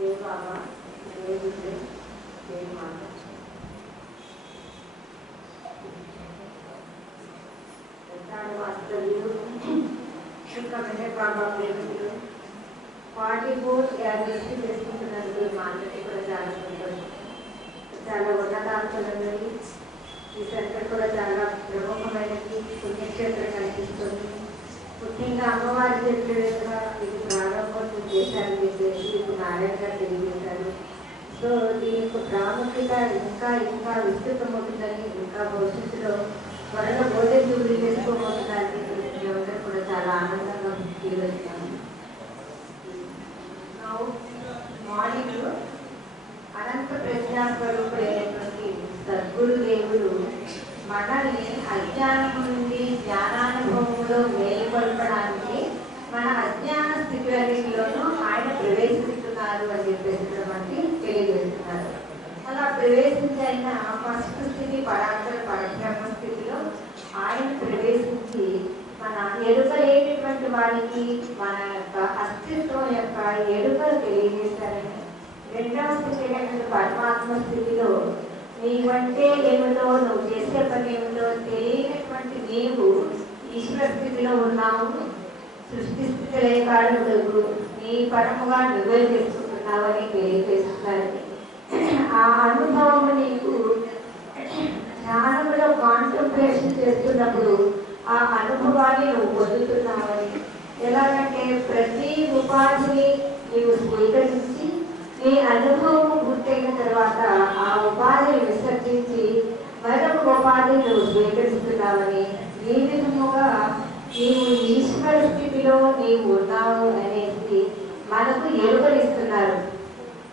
जय बाबा, जय गुरु, जय माता। बाबा प्रेमिకులు 44 యాదృష్టి చేసుకుంటున్నారు మాటకి కూడా చాలా సంతోషం. చాలా ఉన్నతాంతమైనది. ఈ సెంటర్ కూడా చాలా ప్రముఖమైనది, పుణ్యక్షేత్రం కనిపిస్తుంది. ముఖ్యంగా అమ్మవారి చెప్పినట్టుగా ఇది ప్రారంభం చేశారని చెప్పేసి ఇప్పుడు నారాయణ గారు తెలియజేశారు. సో దీని యొక్క ప్రాముఖ్యత ఇంకా ఇంకా విస్తృతమవుతుందని, ఇంకా భవిష్యత్తులో త్వరలో భోజన జూబిలీ చేసుకోబోతున్నారని మేమందరూ కూడా చాలా ఆనందంగా ఫీల్ అవుతాము. మార్నింగ్ అనంత ప్రజ్ఞాస్వరూపుడైనటువంటి సద్గురుదేవుడు మనల్ని అజ్ఞానం నుండి జ్ఞానానుభవంలో మేలుకొల్పడానికి మన అజ్ఞాన స్థితులన్నింటిలోనూ ఆయన ప్రవేశిస్తున్నారు అని చెప్పేసి మనకి తెలియజేస్తున్నారు. అలా ప్రవేశించిన ఫస్ట్ స్థితి పరాంతర పరబ్రహ్మ స్థితిలో ఆయన ప్రవేశించి మన ఎరుక లేనటువంటి వారికి మన యొక్క అస్తిత్వం యొక్క ఎరుకలు తెలియజేశారని, రెండవ స్థితి అయినటువంటి పరమాత్మ స్థితిలో నీవంటే ఏమిటో, నువ్వు చేసే పని ఏమిటో తెలియనటువంటి నీవు ఈశ్వర స్థితిలో ఉన్నావు. సృష్టి స్థితి లేకాడు నీ పరముగా నువ్వే చేసుకుంటున్నావని తెలియజేస్తున్నారని, ఆ అనుభవం నీకు జ్ఞానంలో కాన్సన్ట్రేషన్ చేస్తున్నప్పుడు ఆ అనుభవాన్ని నువ్వు పొందుతున్నావని, ఎలాగంటే ప్రతి ఉపాధిని నీవు స్వీకరించి నీ అనుభవం పూర్తయిన తర్వాత ఆ ఉపాధిని విసర్జించి మరొక ఉపాధిని నువ్వు స్వీకరిస్తున్నావని, ఈ విధముగా నీవు ఈశ్వర స్థితిలో నీవు ఉన్నావు అనేది మనకు ఎరుకలిస్తున్నారు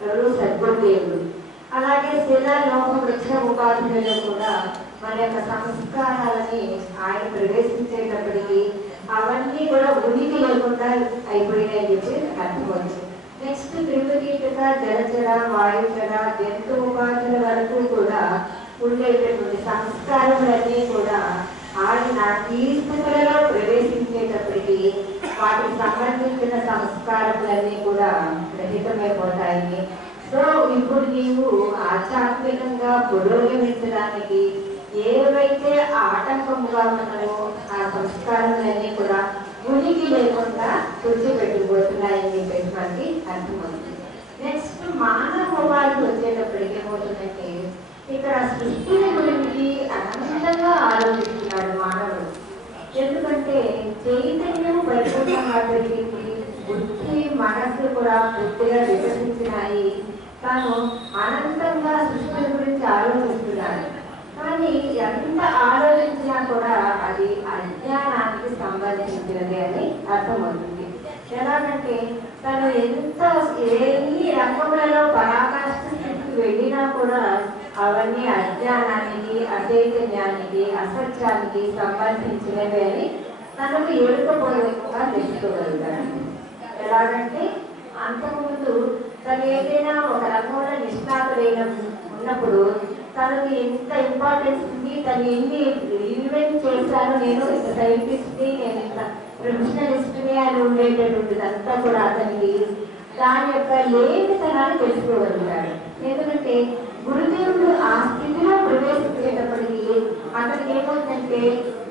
ఎవరు? సద్గురుదేవుడు. అలాగే శిలా లోక వృక్ష ఉపాధులలో కూడా మన యొక్క సంస్కారాలని ఆయన ప్రవేశించేటప్పటికీ అవన్నీ కూడా ఉనికి లేకుండా అయిపోయినాయని చెప్పి అర్థమవుతుంది. నెక్స్ట్ త్రిమకీటక జలచర వాయుచర జంతు ఉపాధుల వరకు కూడా ఉండేటటువంటి సంస్కారములన్నీ కూడా ఆయన ఈ స్థితులలో ప్రవేశించేటప్పటికీ వాటికి సంబంధించిన సంస్కారములన్నీ కూడా రహితమైపోతాయి. సో ఇప్పుడు నీవు ఆధ్యాత్మికంగా పురోగమించడానికి ఏవైతే ఆటంకముగా ఉన్నాయో ఆ సంస్కారాలన్నీ కూడా ఉనికి లేకుండా తుడిచిపెట్టుకుపోతున్నాయని చెప్పేసి మనకి అర్థమవుతుంది. నెక్స్ట్ మానవ ఉపాధి వచ్చేటప్పటికి ఏమవుతుందంటే ఇక్కడ సృష్టిని గురించి అనంతంగా ఆలోచిస్తున్నాడు మానవుడు. ఎందుకంటే చైతన్యం పరిపూర్ణంగా పెరిగింది, బుద్ధి మనస్సు కూడా పూర్తిగా వికసించినాయి. తాను అనంతంగా సృష్టి గురించి ఆలోచిస్తున్నాడు. కానీ ఎంత ఆలోచించినా కూడా అది అజ్ఞానానికి సంబంధించినది అని అర్థమవుతుంది. ఎలాగంటే తను ఎంత ఎన్ని రంగములలో పరాకాష్ఠ స్థితికి వెళ్ళినా కూడా అవన్నీ అజ్ఞానానికి, అచైతన్యానికి, అసత్యానికి సంబంధించినవి అని తనకు ఎరుకపోయేగా తెలుసుకోగలుగుతాడు. ఎలాగంటే అంతకుముందు తను ఏదైనా ఒక రంగంలో నిష్ణాతులైన ఉన్నప్పుడు తనకి ఎంత ఇంపార్టెన్స్ ఉంది, తను ఎన్ని ఈవెంట్ చేశాను, నేను ఇంత సైంటిస్ట్ని, నేను ఇంత ప్రొఫెషనలిస్ట్ని అని ఉండేటటువంటిదంతా కూడా అతనికి దాని యొక్క లేనితనాన్ని తెలుసుకోగలుగుతాడు. ఎందుకంటే గురుదేవుడు ఆ స్థితిలో ప్రవేశించేటప్పటికీ అతనికి ఏమవుతుందంటే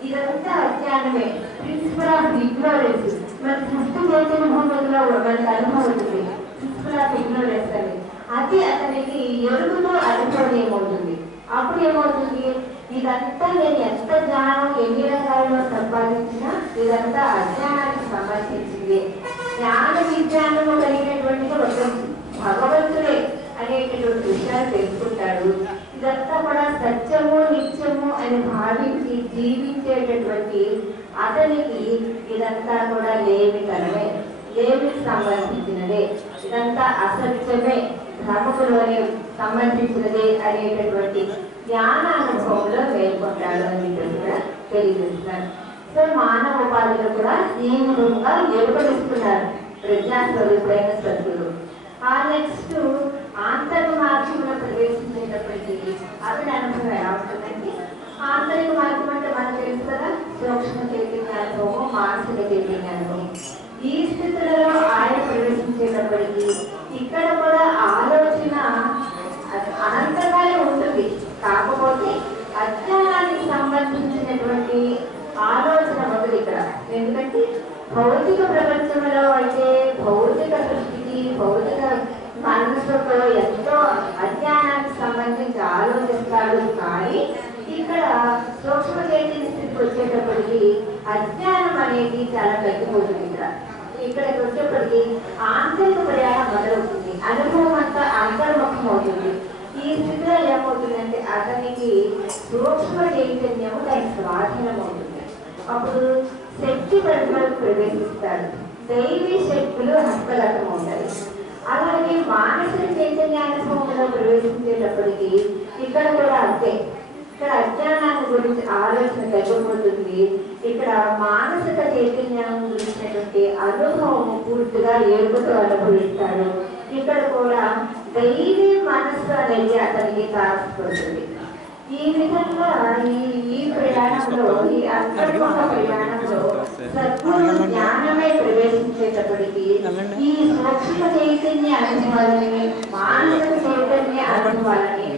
ఇదంతా అజ్ఞానమే, ప్రిన్సిపల్ ఆఫ్ ఇగ్నోరెన్స్. మన సృష్టి చైతన్య భూమిలో మనకు అనుభవం ఉంటుంది, ప్రిన్సిపల్ ఆఫ్ ఇగ్నోరెన్స్ అని. అది అతనికి ఎరుగుతో అనుభవం ఏమవుతుంది. అప్పుడు ఏమవుతుంది, ఇదంతా నేను ఎంత జ్ఞానం ఎన్ని రకాలలో సంపాదించినా ఇదంతా అజ్ఞానానికి సంబంధించింది. జ్ఞాన విజ్ఞానము కలిగినటువంటి ఒక భగవంతుడే అనేటటువంటి విషయాలు తెలుసుకుంటాడు. ఇదంతా కూడా సత్యము నిత్యము అని భావించి జీవించేటటువంటి అతనికి ఇదంతా కూడా లేమితనమే, లేమికి సంబంధించినదే, ఇదంతా అసత్యమే, ధర్మములోనే సంబంధించినదే అనేటటువంటి జ్ఞానానుభవంలో మేల్కొంటాడు అని కూడా తెలియజేస్తున్నారు. సో మానవ ఉపాధిలో కూడా ఈ విధంగా ఏర్పడిస్తున్నారు ప్రజ్ఞాస్వరూపుడైన సద్గురు. ఆ నెక్స్ట్ ఆంతరిక మార్గంలో ప్రవేశించేటప్పటికీ అతని అనుభవం ఎలా ఉంటుందంటే, ఆంతరిక మార్గం అంటే మనకు తెలుసు కదా, సూక్ష్మ చైతన్యానుభవం, మానసిక చైతన్యానుభవం. ఈ స్థితులలో ఆయన ప్రవేశించేటప్పటికీ ఇక్కడ కూడా ఆలోచన అనంతంగానే ఉంటుంది. కాకపోతే అజ్ఞానానికి సంబంధించినటువంటి ఆలోచన ఉండదు ఇక్కడ. ఎందుకంటే భౌతిక ప్రపంచంలో అయితే భౌతిక సృష్టికి భౌతిక మనసుతో ఎంతో అజ్ఞానానికి సంబంధించి ఆలోచిస్తాడు. కానీ ఇక్కడ సూక్ష్మ చైతన్య స్థితికి వచ్చేటప్పటికి అజ్ఞానం అనేది చాలా తగ్గిపోతుంది. ఇక్కడికి వచ్చేప్పటికి ఆంతరిక ప్రయాణం మొదలవుతుంది. అనుభవం అంతా అంతర్ముఖం అవుతుంది. ఈ స్థితిలో ఏమవుతుందంటే అతనికి సూక్ష్మ చైతన్యము దాని స్వాధీనం అవుతుంది. అప్పుడు శక్తి ప్రతిభలకు ప్రవేశిస్తాడు. దైవీ శక్తులు హస్తగతం ఉంటాయి. అలాగే మానసిక చైతన్యానుభవంలో ప్రవేశించేటప్పటికి ఇక్కడ కూడా అంతే. ఇక్కడ అజ్ఞానాన్ని గురించి ఆలోచన తగ్గిపోతుంది. ఇక్కడ మానసిక చైతన్యం గురించినటువంటి అనుభవం పూర్తిగా ఏడుపుతో అనుభవిస్తాడు. ఇక్కడ కూడా దైవీ మనస్సు అనేది అతనికి తారసపడుతుంది. ఈ విధంగా ఈ ప్రయాణంలో ఈ అంతర్ముఖ ప్రయాణంలో సద్గురు జ్ఞానమే ప్రవేశించేటప్పటికి ఈ సూక్ష్మ చైతన్య అనుభవాలని మానసిక చైతన్య అనుభవాలని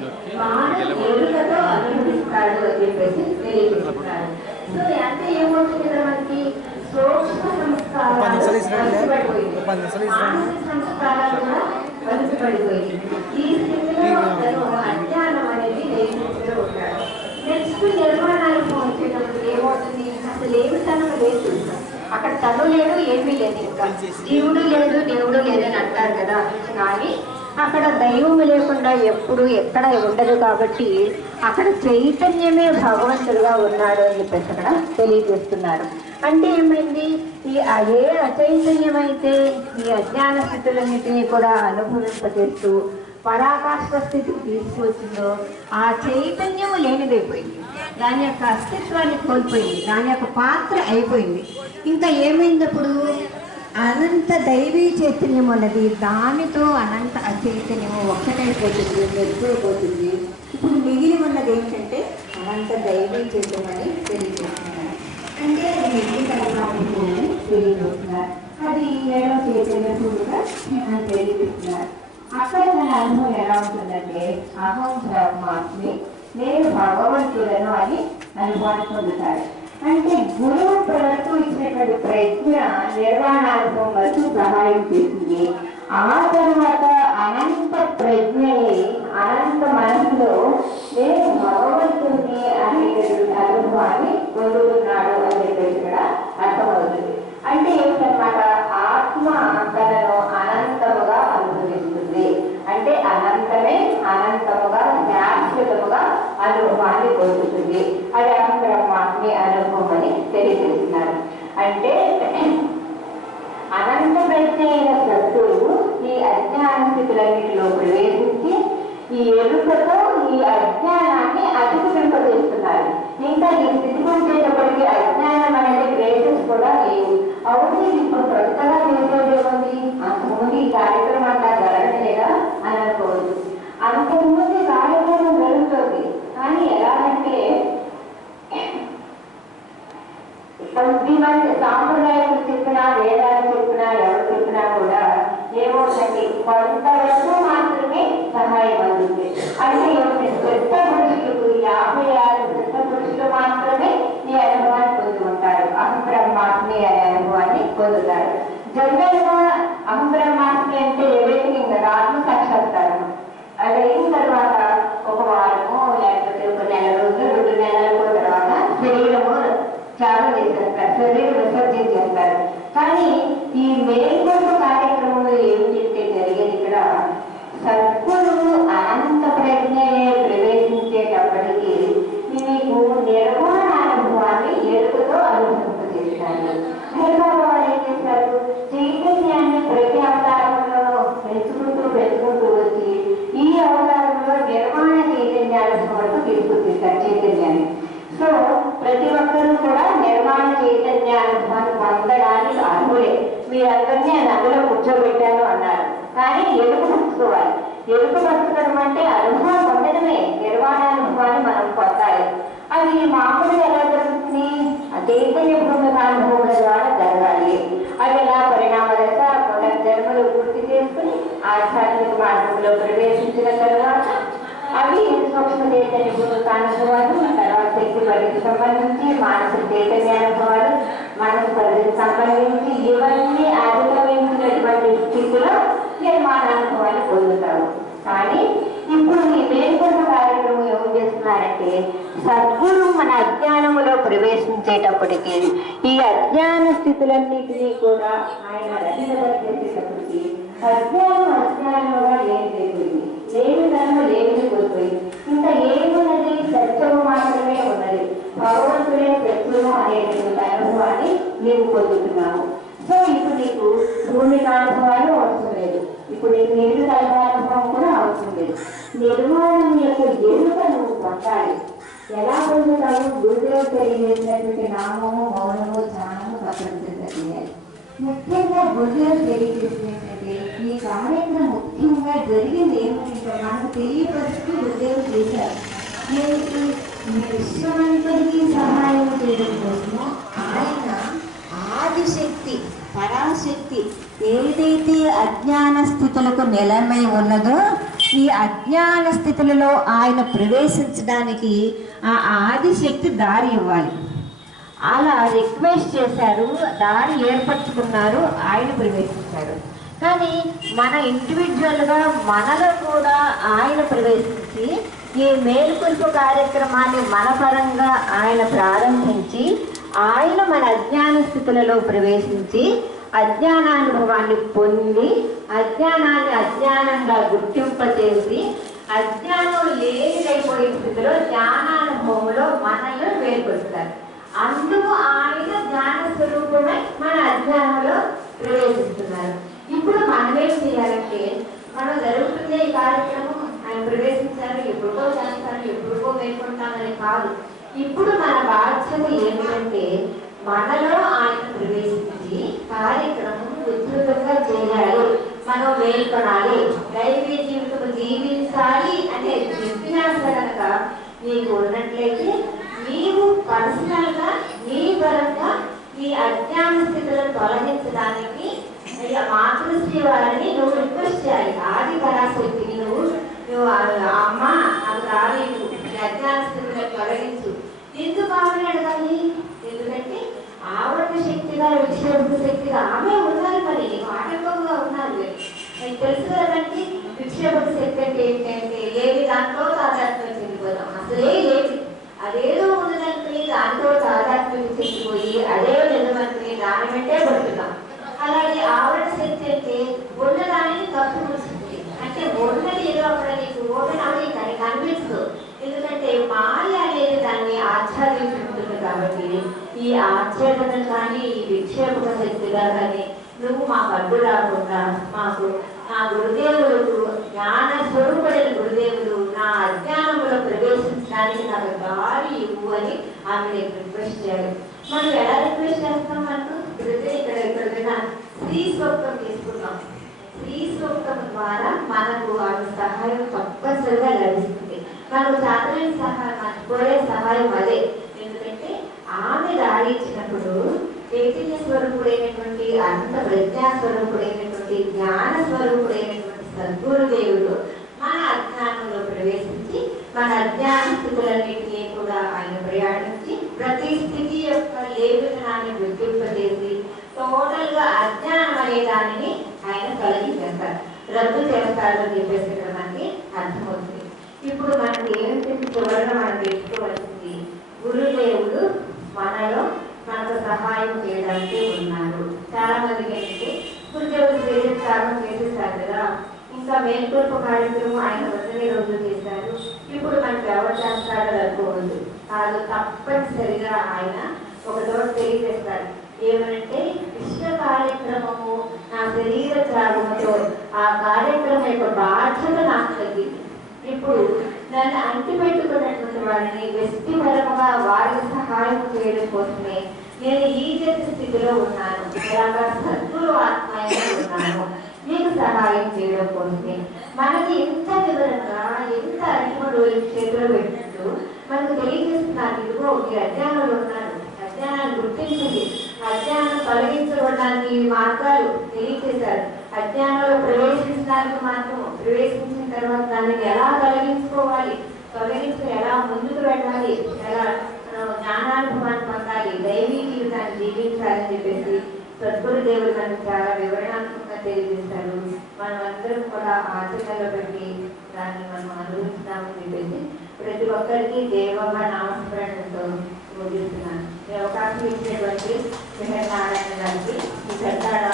ఎరుకతో అనుభవిస్తాడు అని చెప్పేసి తెలియజేస్తున్నారు. సో అంటే ఏమవుతుంది కదా, మనకి సూక్ష్మ సంస్కారాలు పడిపోయింది, మానసిక సంస్కారాలు కూడా పడిపోయింది. ఈ స్థితిలో అజ్ఞానం అనేది లేకుండా ఉంటాడు. నెక్స్ట్ నిర్మాణాలకు వచ్చేటప్పుడు ఏమవుతుంది, అసలు ఏమిటనం లేదు. అక్కడ తను లేడు, ఏమీ లేదు. ఇంకా జీవుడు లేదు, దేవుడు లేదని అంటారు కదా. కానీ అక్కడ దైవం లేకుండా ఎప్పుడు ఎక్కడ ఉండదు. కాబట్టి అక్కడ చైతన్యమే భగవంతుడుగా ఉన్నాడు అని చెప్పేసి అక్కడ తెలియజేస్తున్నారు. అంటే ఏమైంది, ఈ అదే అచైతన్యమైతే ఈ అజ్ఞాన స్థితులన్నిటినీ కూడా అనుభవింపజేస్తూ పరాకాష్ఠ స్థితికి తీసుకొచ్చిందో ఆ చైతన్యము లేనిదైపోయింది. దాని యొక్క అస్తిత్వాన్ని కోల్పోయింది, దాని యొక్క పాత్ర అయిపోయింది. ఇంకా ఏమైందప్పుడు అనంత దైవీ చైతన్యం అన్నది దానితో అనంత అచైతన్యము ఒక్కటైపోతుంది, మెరుగుపోతుంది. ఇప్పుడు మిగిలి ఉన్నది ఏంటంటే అనంత దైవీ చైతన్యం అని తెలియజేస్తున్నారు. అంటే అది మిగిలిన తెలియజేస్తున్నారు. అది ఏడవ చైతన్య కూడా తెలియజేస్తున్నారు. అక్కడ మన అనుభవం ఎలా ఉంటుందంటే అహం బ్రహ్మాస్మి, నేను భగవంతుడను అని అనుభవాన్ని పొందుతారు. అంటే గురువు వరకు ఇచ్చినటువంటి ప్రజ్ఞ నిర్వాణానుభవం వరకు సహాయం చేసింది. ఆ తర్వాత అనంత ప్రజ్ఞని అనంత మనసులో నేను భగవంతుడిని అనేటువంటి అనుభవాన్ని పొందుతున్నాడు అని చెప్పేసి కూడా అర్థమవుతుంది. అంటే ఏమిటన్నమాట, ఆత్మ తనను అనంతముగా అనుభవిస్తుంది. అంటే అనంతమే అనంతముగా శాశ్వతముగా అనుభవాన్ని పొందుతుంది. అది బ్రహ్మాస్మి అనుభవం అని తెలియజేస్తున్నారు. అంటే అనంత ప్రజ్ఞ అయిన సత్తుడు ఈ అజ్ఞాన స్థితులన్నిటిలో ప్రవేశించి ఈ ఎరుకతో ఈ అజ్ఞానాన్ని అధిగమింపజేస్తున్నారు. ఇంకా ఈ స్థితికి వచ్చేటప్పటికి అజ్ఞానం అనేది గ్రేసెస్ కూడా లేవు. అవును, ఇప్పుడు కొత్తగా చేసేదేముంది, అంతకుముందు ఈ కార్యక్రమం అంతా జరగలేదా అని అనుకోవచ్చు. అంతకుముందు కార్యక్రమం జరుగుతుంది. కానీ ఎలాగంటే కొద్దిమంది సాంప్రదాయాలు చెప్పినా వేదాలు చెప్పినా ఎవరు చెప్పినా కూడా ఏమవుతుంది, కొంతవరకు మాత్రమే సహాయం అందుతుంది. అంటే పెద్ద పురుషులకు 56 పెద్ద పురుషులు మాత్రమే ఈ అనుభవాన్ని పొంది ఉంటారు. అహం బ్రహ్మాస్మి అనే అనుభవాన్ని పొందుతారు. జనరల్ గా అహం బ్రహ్మాస్మి అంటే ఏవైతే ఆత్మ సాక్షాత్కారం అది అయిన తర్వాత ఒక వారము లేకపోతే ఒక నెల రోజులు 2 నెలల తర్వాత శరీరము చాలా చేసేస్తారు, శరీరం విసర్జన చేస్తారు. కానీ ఈ మేల్కొల్పు కార్యక్రమంలో ఏమిటంటే జరిగేది, ఇక్కడ సద్గురు అనంత ప్రజ్ఞయే ప్రవేశించేటప్పటికీ మీకు నిర్వాణ అనుభవాన్ని ఎరుకతో అనుభవింపజేస్తారు. నిర్వాణ వారు ఏం చేస్తారు, చైతన్యాన్ని ప్రతి అవతారంలో పెంచుకుంటూ వచ్చి ఈ అవతారంలో నిర్వాణ చైతన్యానుభవంతో తీసుకొచ్చేస్తారు చైతన్యాన్ని. సో ప్రతి ఒక్కరూ కూడా నిర్మాణ చైతన్యానుభవాన్ని పొందడానికి అర్హులే. మీరందరినీ నదిలో కూర్చోబెట్టాను అన్నారు, కానీ ఎరుక పరుచుకోవాలి. ఎరుక పరుచుకోవడం అంటే అనుభవం పొందడమే, నిర్వాణానుభవాన్ని మనం పొందాలి. అది మామూలుగా ఎలా జరుగుతుంది, చైతన్య బృందానుభవాల ద్వారా జరగాలి. అది ఎలా పరిణామ దశ పునర్జన్మలు పూర్తి చేసుకుని ఆధ్యాత్మిక మార్గంలో అవి సూక్ష్మ చైతన్య భూతానుభవాలు, తర్వాత శక్తి పరిధికి సంబంధించి మానసిక చైతన్యానుభవాలు, మనసు పరిధికి సంబంధించి ఇవన్నీ అధిగమించినటువంటి స్థితిలో నిర్మాణానుభవాలు పొందుతాము. కానీ ఇప్పుడు ఈ మేల్కొన్న కార్యక్రమం ఏం చేస్తున్నారంటే, సద్గురు మన అజ్ఞానములో ప్రవేశించేటప్పటికీ ఈ అజ్ఞాన స్థితులన్నింటినీ కూడా ఆయన రహితపరిచేటప్పటికీ అజ్ఞానంగా లేనిపోయింది, లేని దానిలో లేని కోల్పోయింది. ఇంకా ఏమున్నది? సత్యము మాత్రమే ఉన్నది. భగవంతుడే సత్యము అనేటువంటి అనుభవాన్ని నీవు పొందుతున్నావు. సో ఇప్పుడు నీకు భూమికి అనుభవాలు అవసరం లేదు, ఇప్పుడు నీకు నీరు అనుభవం కూడా అవసరం లేదు. నిర్మాణం యొక్క ఎరుక నువ్వు పొందాలి. ఎలా పొందుతావు? గురుదేవుడు తెలియజేసినటువంటి నామము, మౌనము, ధ్యానము తప్పనిసరిగా. ముఖ్యంగా గురుదేవుడు తెలియజేసినటువంటి ఈ కార్యక్రమం ముఖ్యంగా జరిగింది ఏమిటంటే, మనకు తెలియపరుస్తూ గురుదేవుడు చేశారు. నేను విశ్వమంతరికి సహాయం చేయడం కోసము ఆయన ఆదిశక్తి, పరాశక్తి ఏదైతే అజ్ఞాన స్థితులకు నిలమై ఉన్నదో, ఈ అజ్ఞాన స్థితులలో ఆయన ప్రవేశించడానికి ఆ ఆదిశక్తి దారి ఇవ్వాలి. అలా రిక్వెస్ట్ చేశారు, దారి ఏర్పరచుకున్నారు, ఆయన ప్రవేశించారు. కానీ మన ఇండివిజువల్గా మనలో కూడా ఆయన ప్రవేశించి ఈ మేలుకొల్పు కార్యక్రమాన్ని మన పరంగా ఆయన ప్రారంభించి ఆయన మన అజ్ఞాన స్థితులలో ప్రవేశించి అజ్ఞానానుభవాన్ని పొంది అజ్ఞానాన్ని అజ్ఞానంగా గుర్తింపచేసి అజ్ఞానం లేనిదైపోయే స్థితిలో జ్ఞానానుభవంలో మనల్ని వేరుపరుస్తారు. అందుకు ఆయన జ్ఞాన స్వరూపమై మన అజ్ఞానంలో ప్రవేశిస్తున్నారు. ఇప్పుడు మనమేం చేయాలంటే, మనం జరుగుతుంది ఈ కార్యక్రమం, ఆయన ప్రవేశించారు, ఎప్పుడుకో చేస్తారు, ఎప్పుడుకో మేల్కొంటామని కాదు. ఇప్పుడు మన బాధ్యత ఏమిటంటే, మనలో ఆయన ప్రవేశించి కార్యక్రమం ఉధృతంగా చేయాలి, మనం మేల్కొనాలి, దైవీ జీవితం జీవించాలి అనే జిజ్ఞాస కనుక నీకు ఉన్నట్లయితే నీవు పర్సనల్గా నీ పరంగా ఈ అజ్ఞాన స్థితులను తొలగించడానికి మాతృశ్రీ వారిని నువ్వు రిక్వెస్ట్ చేయాలి. ఆది పరాశక్తిని నువ్వు అమ్మ నాకు రాలేదు, అజ్ఞాన స్థితులను తొలగించు. ఎందుకు ఆమె అడగాలి? ఎందుకంటే ఆవిడ శక్తిగా, విక్షేప శక్తిగా ఆమె ఉన్నారు, మరి ఆటంకంగా ఉన్నారు. మీకు తెలుసు కదండి, విక్షేప శక్తి అంటే ఏంటంటే ఏది దాంట్లో తాదాత్మ్యం చెందిపోతాం. అసలే లేదు, అదేదో ఉన్నదనుకుని దాంట్లో తాదాత్మ్యం చెందిపోయి అదే నిజమనుకుని దాని వెంటే పడుతున్నాం. అలాగే ఆవిడ శక్తి అంటే ఉన్నదానిని తప్పు ముడుస్తుంది. అంటే ఉన్నది ఏదో అక్కడ నీకు ఓపెన్ అవి కానీ కనిపించదు. ఎందుకంటే మాయ అనేది దాన్ని ఆచ్ఛాదించుకుంటుంది. కాబట్టి ఈ ఆచ్ఛేదన కానీ ఈ విక్షేపక శక్తిగా కానీ నువ్వు మాకు అడ్డు రాకుండా మాకు నా గురుదేవులకు జ్ఞాన స్వరూపుడైన గురుదేవులు నా అజ్ఞానంలో ప్రవేశించడానికి నాకు దారి ఇవ్వు అని ఆమె రిక్వెస్ట్ చేయాలి. మనం ఎలా రిక్వెస్ట్ చేస్తాం? మనకు ఇక్కడ శ్రీ సూక్తం తీసుకున్నాం. శ్రీ సూక్తం ద్వారా మనకు ఆమె సహాయం తప్పనిసరిగా లభిస్తుంది. మనకు సాధారణ సహాయం, మనకు కోరే సహాయం అదే. ఎందుకంటే ఆమె దారి ఇచ్చినప్పుడు చైతన్య స్వరూపుడైనటువంటి, అంత ప్రజ్ఞా స్వరూపుడైనటువంటి, జ్ఞాన స్వరూపుడైనటువంటి సద్గురుదేవుడు మన అజ్ఞానంలో ప్రవేశించి మన అజ్ఞాన స్థితులన్నింటినీ కూడా ఆయన ప్రయాణించి ప్రతి స్థితి యొక్క లేఖనాన్ని గుర్తింపజేసి టోటల్ గా అజ్ఞానం అనే దానిని ఆయన కలిగి చేస్తారు, రద్దు చేస్తారని చెప్పేసి ఇక్కడ మనకి అర్థమవుతుంది. ఇప్పుడు మనకి ఏంటి చివరిగా మనం తెలుసుకోవాల్సింది, గురుదేవుడు మనలో మనకు సహాయం చేయడానికి ఉన్నారు. చాలా మందికి ఏంటంటే గురుదేవుడు త్యాగం చేసేసారు కదా, ఇంకా మేల్కొల్పు కార్యక్రమం ఆయన మొదటి రోజు చేశారు, ఇప్పుడు మనకు ఎవరు చేస్తారో అనుకోవద్దు. కాదు, తప్పనిసరిగా ఆయన ఒక చోట తెలియజేస్తారు. ఏమంటే విశ్వ కార్యక్రమము నా శరీర త్యాగంతో ఆ కార్యక్రమం యొక్క బాధ్యత నాకు తగ్గింది. ఇప్పుడు నన్ను అంటిపెట్టుకున్నటువంటి వారిని వ్యక్తిపరముగా వారికి సహాయం చేయడం కోసమే నేను ఈ జత స్థితిలో ఉన్నాను, ఇలాగా సద్గురు ఆత్మయంగా ఉన్నాను, మీకు సహాయం చేయడం కోసమే. మనకి ఎంత వివరంగా, ఎంత అడిమడు చేతిలో పెట్టినట్టు మనకు తెలియజేస్తున్నారు. ఇదిగో మీరు అజ్ఞానంలో ఉన్నారు, అజ్ఞానాన్ని గుర్తించింది, అజ్ఞానం తొలగించబడడానికి మార్గాలు తెలియజేశారు. అజ్ఞానంలో ప్రవేశించడానికి మాత్రం ప్రవేశించిన తర్వాత దాన్ని ఎలా తొలగించుకోవాలి, తొలగించుకుని ఎలా ముందుకు వెళ్ళాలి, ఎలా జ్ఞానానుభవాన్ని పొందాలి, దైవీ జీవితాన్ని జీవించాలని చెప్పేసి సద్గురు దేవుడు మనకు చాలా వివరణాత్మకంగా తెలియజేస్తారు. మనం అందరం కూడా ఆచరణలో పెట్టి దాన్ని మనం అనుభవిస్తామని చెప్పేసి ప్రతి ఒక్కరికి దేవమ్మ నామస్మరణతో బోధిస్తున్నాను. ఈ అవకాశం ఇచ్చినటువంటి మెహర్ నారాయణ గారికి, ఈ పెద్దాడ,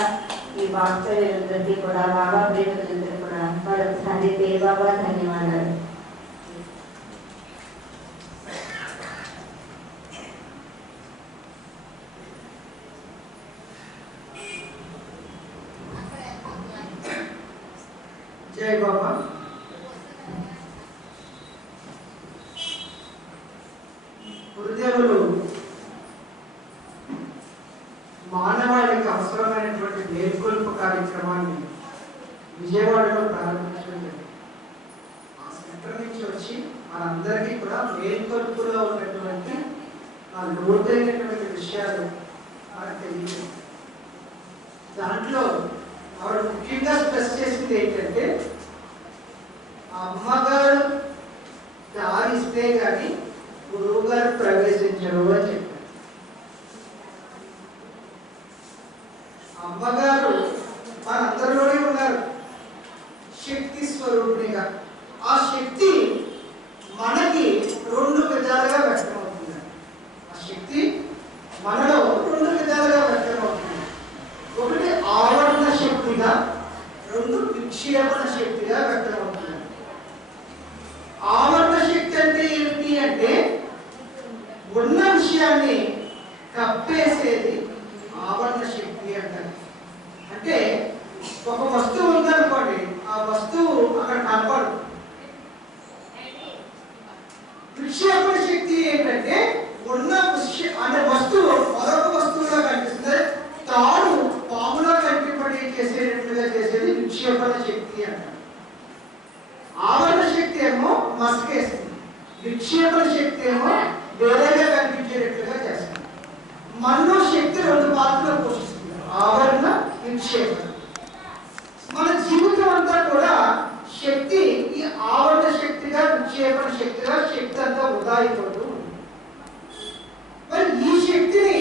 ఈ వాస్తవ్యులందరికీ కూడా, బాబా ప్రేమికులందరూ కూడా మరొకసారి దేవబాబా ధన్యవాదాలు. జై బాబా. గురుదేవులు మానవాళికి అవసరమైనటువంటి మేల్కొల్పు కార్యక్రమాన్ని విజయవాడలో ప్రారంభించడం జరిగింది. ఆ సెంటర్ నుంచి వచ్చి మనందరికీ కూడా మేల్కొల్పులో ఉన్నటువంటి ఆ లోతైనటువంటి విషయాలు మనకు తెలియదు. దాంట్లో ఆవిడ ముఖ్యంగా స్ట్రెస్ చేసింది ఏంటంటే, అమ్మగారు దారిస్తే కానీ గురువు గారు ప్రవేశించరు అని చెప్పారు. అమ్మగారు మనందరిలోనే ఉన్నారు శక్తి స్వరూపిణిగా. ఆ శక్తి మనకి రెండు విధాలుగా వ్యక్తమవుతుంది. ఆ శక్తి మనలో రెండు విధాలుగా వ్యక్తమవుతుంది. ఒకటి ఆవరణ శక్తిగా, రెండు విక్షేపణ శక్తిగా వ్యక్తమవుతుంది. ఆవరణ శక్తి అంటే ఏంటి అంటే, ఉన్న విషయాన్ని కప్పేసేది ఆవరణ శక్తి అంటారు. అంటే ఒక వస్తువు ఉందనుకోండి, ఆ వస్తువు అక్కడ కనపడదు. విక్షేపణ శక్తి ఏంటంటే, ఉన్న అంటే వస్తువు మరొక వస్తువుగా కనిపిస్తుంది. తాడు పాములా కనిపింపడి చేసేటట్లుగా చేసేది విక్షేపణ శక్తి అంటారు. ఆవరణ శక్తి ఏమో మసకేస్తుంది, విక్షేపణ శక్తి ఏమో వేరేగా కనిపించేటట్లుగా చేస్తుంది. మనలో శక్తి రెండు పాత్రలు పోషిస్తుంది, ఆవరణ, విక్షేపణ. మన జీవితం అంతా కూడా శక్తి ఈ ఆవరణ శక్తిగా, విక్షేపణ శక్తిగా శక్తి అంతా వృధా అయిపోతూ ఉంది. మరి ఈ శక్తిని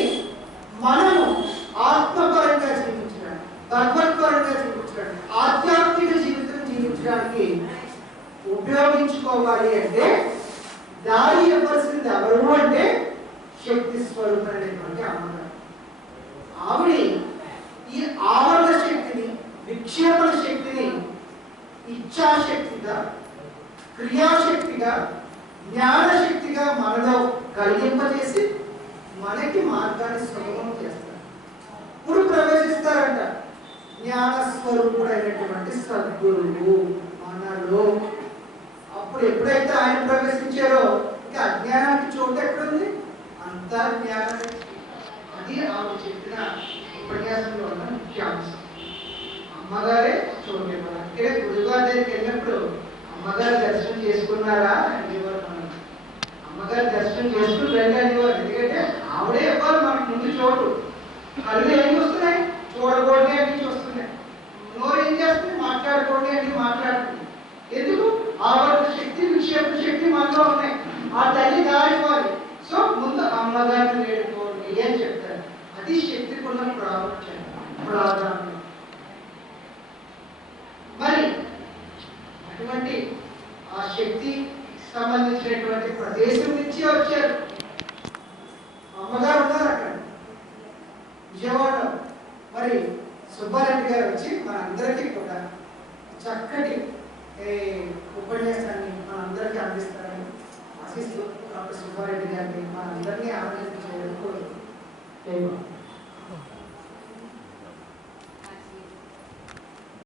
మనము ఆత్మపరంగా జీవించడానికి, భగవత్పరంగా జీవించడానికి, ఆధ్యాత్మిక జీవితం జీవించడానికి ఉపయోగించుకోవాలి అంటే దారి ఇవ్వాల్సింది ఎవరు అంటే శక్తి స్వరూపమైనటువంటి అమ్మగారు. ఆవిడ ఈ ఆవరణ శక్తిని, విక్షేపణ శక్తిని ఇచ్ఛాశక్తిగా, క్రియాశక్తిగా, జ్ఞానశక్తిగా మనలో కలిగింపజేసి మనకి మార్గాన్ని సులభం చేస్తారు. ఇప్పుడు ప్రవేశిస్తారంట జ్ఞాన స్వరూపుడైనటువంటి సద్గురువు మనలో. అప్పుడు ఎప్పుడైతే ఆయన ప్రవేశించారో ఇంకా అజ్ఞానానికి చోటు ఎక్కడుంది? అంతా జ్ఞానం. అది ఆవిడ చెప్పిన ఉపన్యాసంలో ఉన్న ముఖ్యాంశం. అమ్మగారే చూడండి. అందుకే గురుగారి దగ్గరికి వెళ్ళినప్పుడు అమ్మగారు దర్శనం చేసుకున్నారా అనేవారు. మనం అమ్మగారు దర్శనం చేసుకుని రండి అనేవారు. ఎందుకంటే ఆవిడే ఇవ్వాలి మనకు ముందు చోటు. కళ్ళు ఏం చూస్తున్నాయి? చూడకూడదు అన్ని చూస్తున్నాయి. నోరు ఏం చేస్తుంది? మాట్లాడకూడదు అన్ని మాట్లాడుతుంది. ఎందుకు? ఆవరణ శక్తి, విక్షేపణ శక్తి మనలో ఉన్నాయి. ఆ తల్లి దారిపోవాలి. సో ముందు అమ్మగారిని వేడుకోండి అని చెప్తారు. అది శక్తికి ఉన్న ప్రాధాన్యం. మరి అటువంటి ఆ శక్తి సంబంధించినటువంటి ప్రదేశం నుంచి వచ్చారు. అమ్మగారు ఉన్నారు అక్కడ విజయవాడలో. మరి సుబ్బారెడ్డి గారు వచ్చి మనందరికీ కూడా చక్కటి ఉపన్యాసాన్ని మనందరికీ అందిస్తారని ఆశిస్తూ డాక్టర్ సుబ్బారెడ్డి గారిని మనందరినీ ఆనందించే